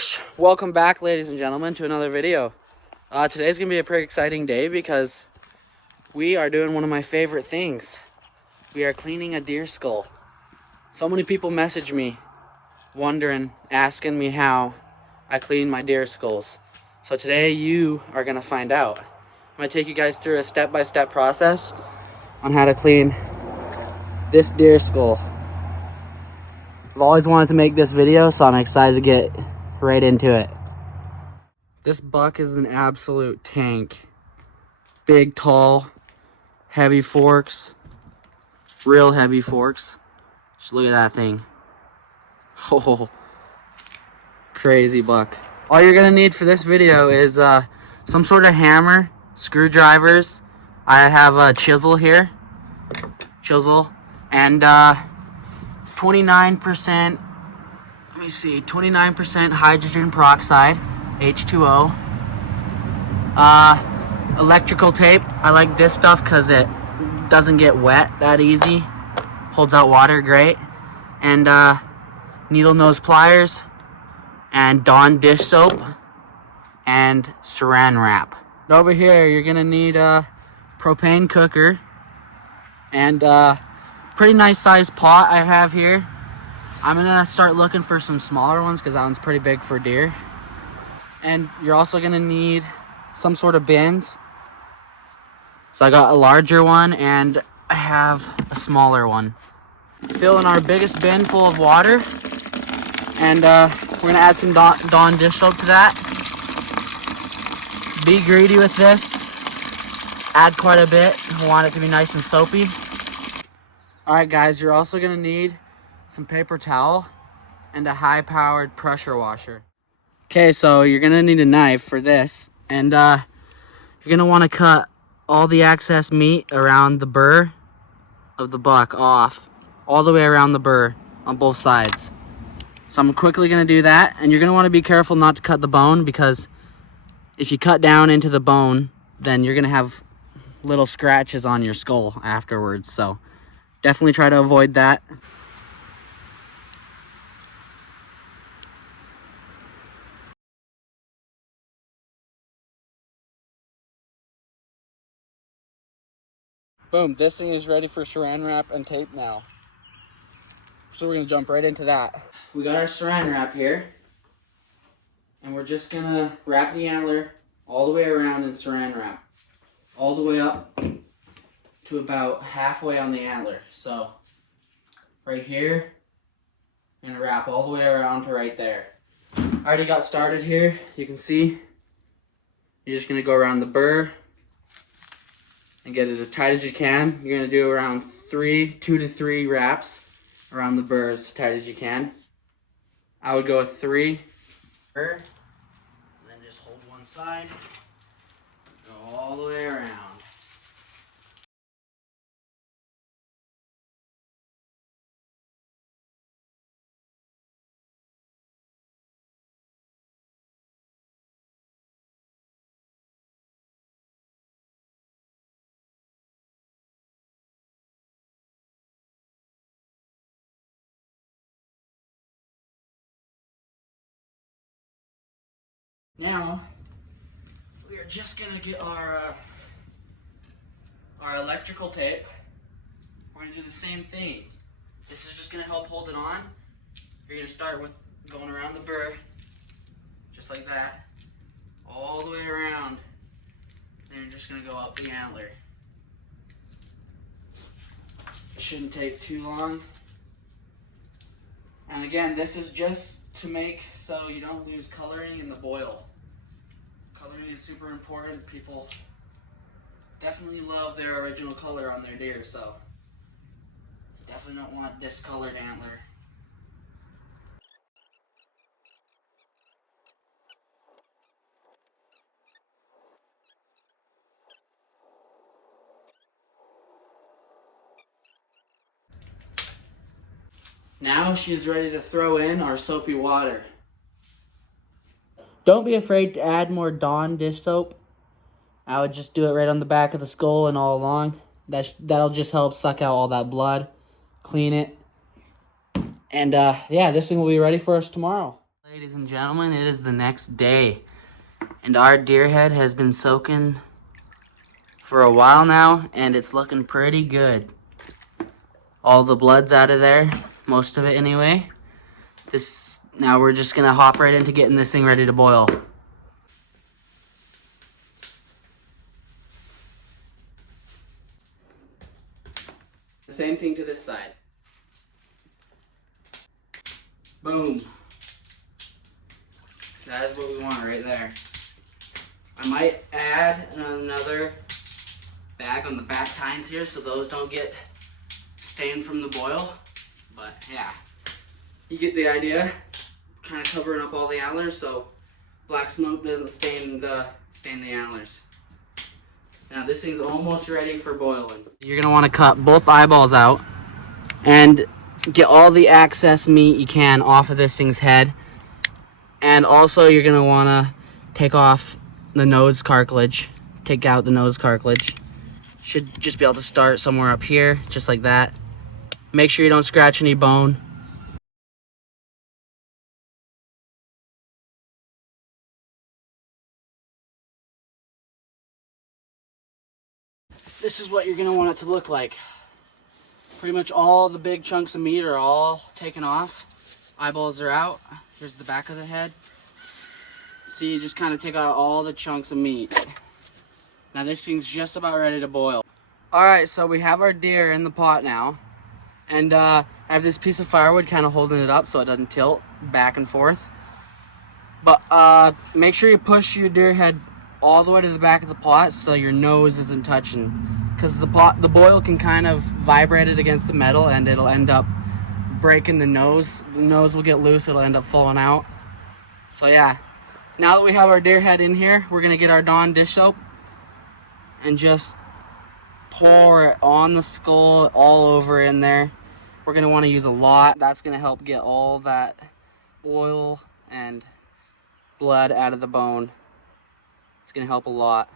Sheesh. Welcome back, ladies and gentlemen, to another video. Today's gonna be a pretty exciting day because we are doing one of my favorite things. We are cleaning a deer skull. So many people message me wondering, asking me how I clean my deer skulls. So today you are gonna find out. I'm gonna take you guys through a step-by-step process on how to clean this deer skull. I've always wanted to make this video, so I'm excited to get right into it. This buck is an absolute tank. Big, tall, heavy forks. Real heavy forks. Just look at that thing. Oh, crazy buck. All you're gonna need for this video is some sort of hammer, screwdrivers. I have a chisel here. Chisel. And 29%, let me see, 29% hydrogen peroxide, H2O. Electrical tape. I like this stuff because it doesn't get wet that easy. Holds out water great. And needle nose pliers. And Dawn dish soap. And saran wrap. Over here, you're going to need a propane cooker. And pretty nice sized pot I have here. I'm gonna start looking for some smaller ones because that one's pretty big for deer. And you're also gonna need some sort of bins. So I got a larger one and I have a smaller one. Fill in our biggest bin full of water. And we're gonna add some Dawn dish soap to that. Be greedy with this. Add quite a bit. I want it to be nice and soapy. Alright guys, you're also going to need some paper towel and a high-powered pressure washer. Okay, so you're going to need a knife for this. And you're going to want to cut all the excess meat around the burr of the buck off. All the way around the burr on both sides. So I'm quickly going to do that. And you're going to want to be careful not to cut the bone because if you cut down into the bone, then you're going to have little scratches on your skull afterwards. So definitely try to avoid that. Boom, this thing is ready for saran wrap and tape now. So we're gonna jump right into that. We got our saran wrap here. And we're just gonna wrap the antler all the way around in saran wrap. All the way up to about halfway on the antler. So right here, I'm gonna wrap all the way around to right there. I already got started here. You can see you're just gonna go around the burr and get it as tight as you can. You're gonna do around 2 to 3 wraps around the burr as tight as you can. I would go with 3 burr, and then just hold one side, go all the way around. Now, we are just gonna get our electrical tape. We're gonna do the same thing. This is just gonna help hold it on. You're gonna start with going around the burr, just like that, all the way around. Then you're just gonna go up the antler. It shouldn't take too long. And again, this is just to make so you don't lose coloring in the boil. Coloring is super important. People definitely love their original color on their deer, so definitely don't want discolored antler. Now she is ready to throw in our soapy water. Don't be afraid to add more Dawn dish soap. I would just do it right on the back of the skull and all along. That'll just help suck out all that blood, clean it. And yeah, this thing will be ready for us tomorrow. Ladies and gentlemen, it is the next day, and our deer head has been soaking for a while now, and it's looking pretty good. All the blood's out of there, most of it anyway. Now we're just gonna hop right into getting this thing ready to boil. The same thing to this side. Boom. That is what we want right there. I might add another bag on the back tines here so those don't get stained from the boil. But yeah, you get the idea. Kind of covering up all the antlers so black smoke doesn't stain the antlers. Now this thing's almost ready for boiling. You're gonna want to cut both eyeballs out and get all the excess meat you can off of this thing's head. And also you're gonna want to take off the nose cartilage. Take out the nose cartilage. Should just be able to start somewhere up here, just like that. Make sure you don't scratch any bone. This is what you're gonna want it to look like. Pretty much all the big chunks of meat are all taken off. Eyeballs are out. Here's the back of the head. See, you just kind of take out all the chunks of meat. Now this thing's just about ready to boil. All right, so we have our deer in the pot now. And I have this piece of firewood kind of holding it up so it doesn't tilt back and forth. But make sure you push your deer head all the way to the back of the pot so your nose isn't touching, because the boil can kind of vibrate it against the metal and it'll end up breaking the nose. The nose will get loose, it'll end up falling out. So yeah, now that we have our deer head in here, we're gonna get our Dawn dish soap and just pour it on the skull, all over in there. We're gonna want to use a lot. That's gonna help get all that oil and blood out of the bone. It's gonna help a lot.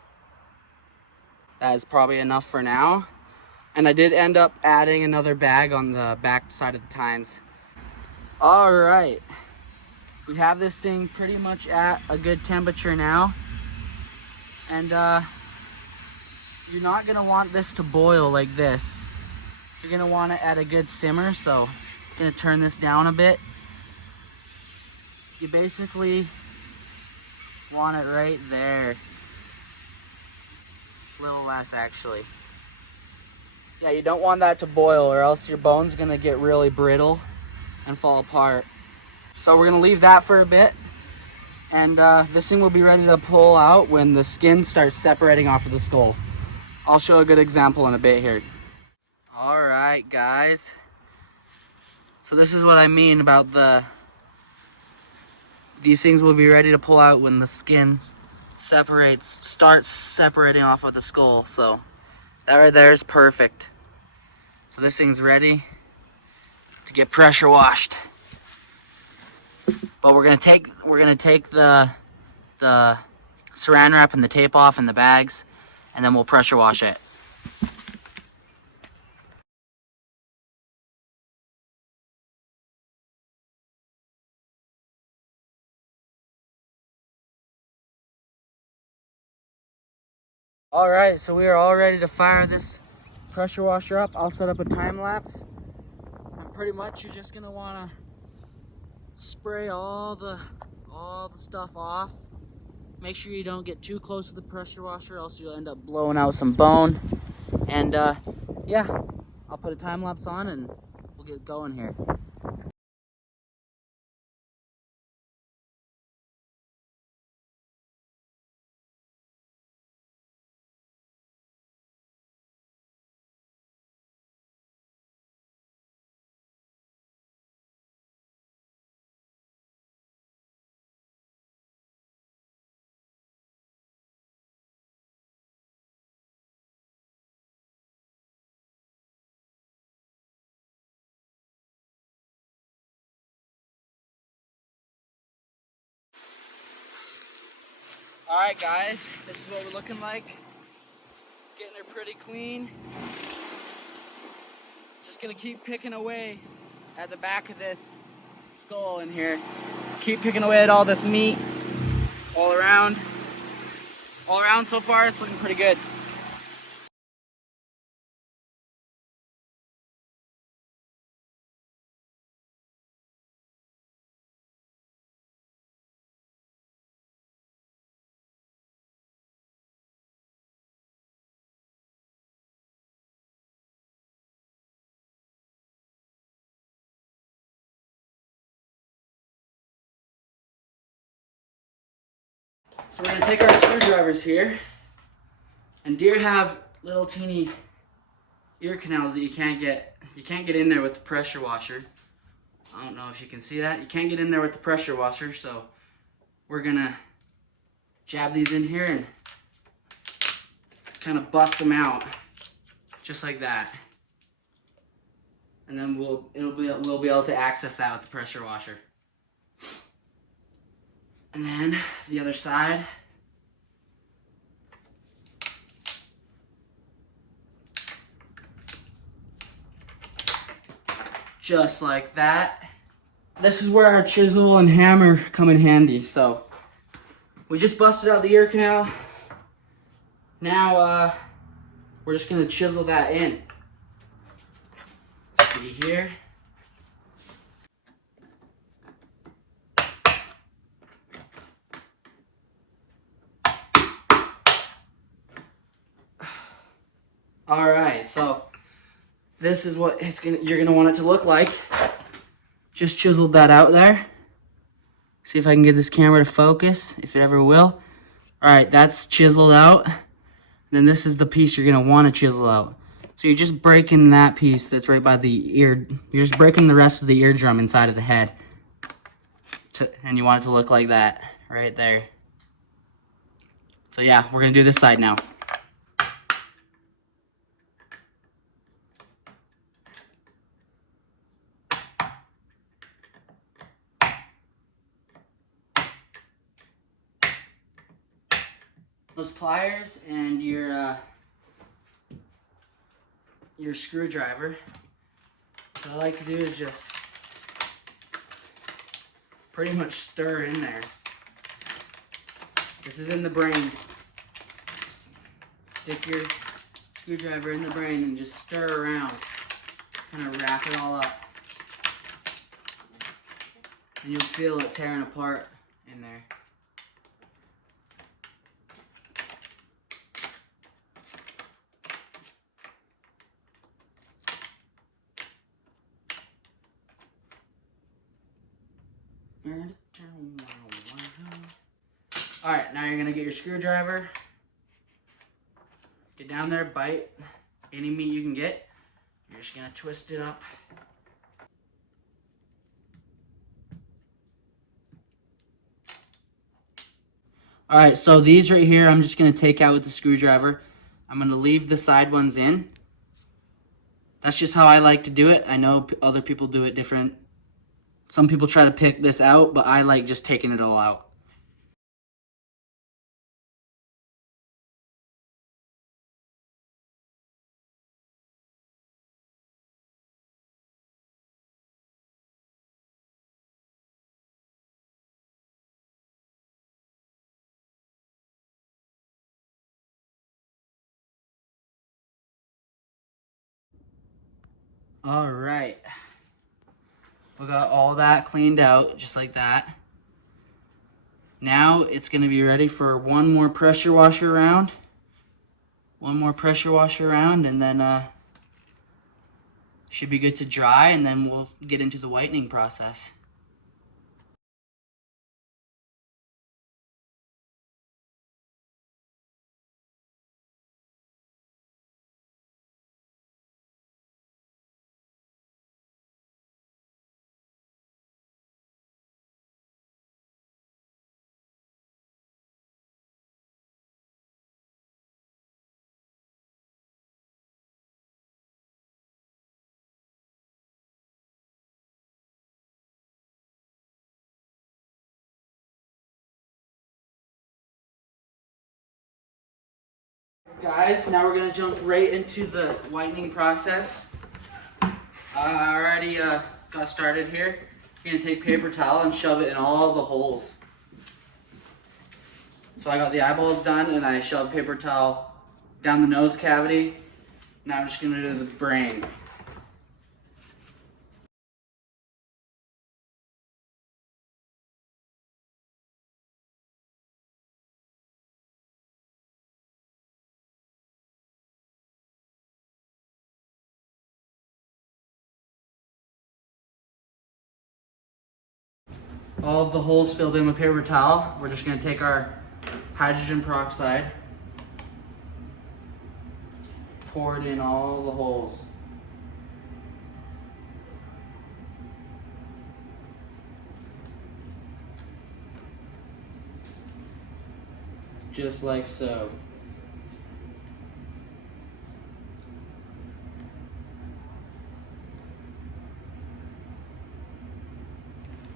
That is probably enough for now. And I did end up adding another bag on the back side of the tines. All right, we have this thing pretty much at a good temperature now. And you're not gonna want this to boil like this. You're gonna want it at a good simmer, so I'm gonna turn this down a bit. You basically want it right there. A little less actually. Yeah, you don't want that to boil or else your bone's gonna get really brittle and fall apart. So we're gonna leave that for a bit, and this thing will be ready to pull out when the skin starts separating off of the skull. I'll show a good example in a bit here. All right, guys. So this is what I mean about these things will be ready to pull out when the skin starts separating off of the skull. So that right there is perfect. So this thing's ready to get pressure washed. But we're gonna take the saran wrap and the tape off and the bags, and then we'll pressure wash it. All right, so we are all ready to fire this pressure washer up. I'll set up a time lapse, and pretty much you're just gonna wanna spray all the stuff off. Make sure you don't get too close to the pressure washer, else you'll end up blowing out some bone. And yeah, I'll put a time lapse on and we'll get going here. All right, guys, this is what we're looking like. Getting her pretty clean. Just gonna keep picking away at the back of this skull in here. Just keep picking away at all this meat all around. All around so far, it's looking pretty good. So we're gonna take our screwdrivers here, and deer have little teeny ear canals that you can't get in there with the pressure washer. I don't know if you can see that. You can't get in there with the pressure washer, so we're gonna jab these in here and kind of bust them out, just like that. And then we'll be able to access that with the pressure washer. And then the other side. Just like that. This is where our chisel and hammer come in handy. So we just busted out the ear canal. Now we're just gonna chisel that in. Let's see here. All right, so this is what you're gonna want it to look like. Just chiseled that out there. See if I can get this camera to focus, if it ever will. All right, that's chiseled out. Then this is the piece you're gonna want to chisel out. So you're just breaking that piece that's right by the ear. You're just breaking the rest of the eardrum inside of the head. And you want it to look like that, right there. So yeah, we're gonna do this side now. Those pliers and your screwdriver. What I like to do is just pretty much stir in there. This is in the brain. Stick your screwdriver in the brain and just stir around. Kind of wrap it all up. And you'll feel it tearing apart in there. Alright, now you're going to get your screwdriver. Get down there, bite any meat you can get. You're just going to twist it up. Alright, so these right here I'm just going to take out with the screwdriver. I'm going to leave the side ones in. That's just how I like to do it. I know other people do it different. Some people try to pick this out, but I like just taking it all out. All right. We got all that cleaned out, just like that. Now it's gonna be ready for one more pressure washer round. One more pressure washer round, and then should be good to dry, and then we'll get into the whitening process. Guys, now we're gonna jump right into the whitening process. I already got started here. You're gonna take paper towel and shove it in all the holes. So I got the eyeballs done and I shoved paper towel down the nose cavity. Now I'm just gonna do the brain. All of the holes filled in with paper towel. We're just gonna take our hydrogen peroxide, pour it in all the holes. Just like so.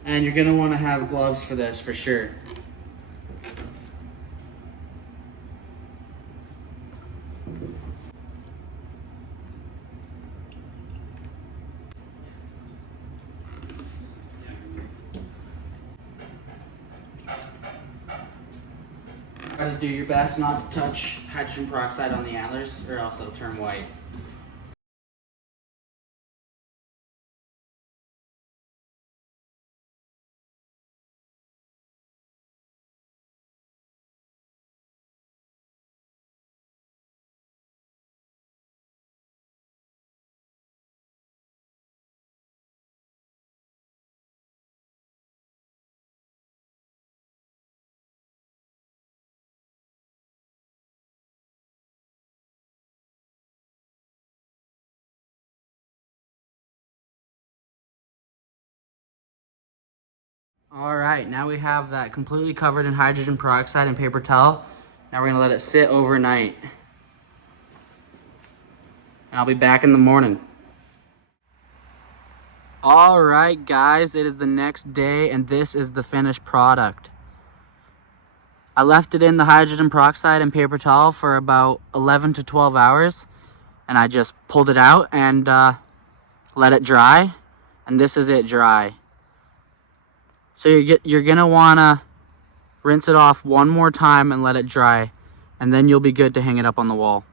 And you're gonna wanna have gloves for this for sure. Try to do your best not to touch hydrogen peroxide on the antlers or else they'll turn white. All right, now we have that completely covered in hydrogen peroxide and paper towel. Now we're gonna let it sit overnight. And I'll be back in the morning. All right, guys, it is the next day and this is the finished product. I left it in the hydrogen peroxide and paper towel for about 11 to 12 hours. And I just pulled it out and let it dry. And this is it dry. So you're gonna wanna rinse it off one more time and let it dry. And then you'll be good to hang it up on the wall.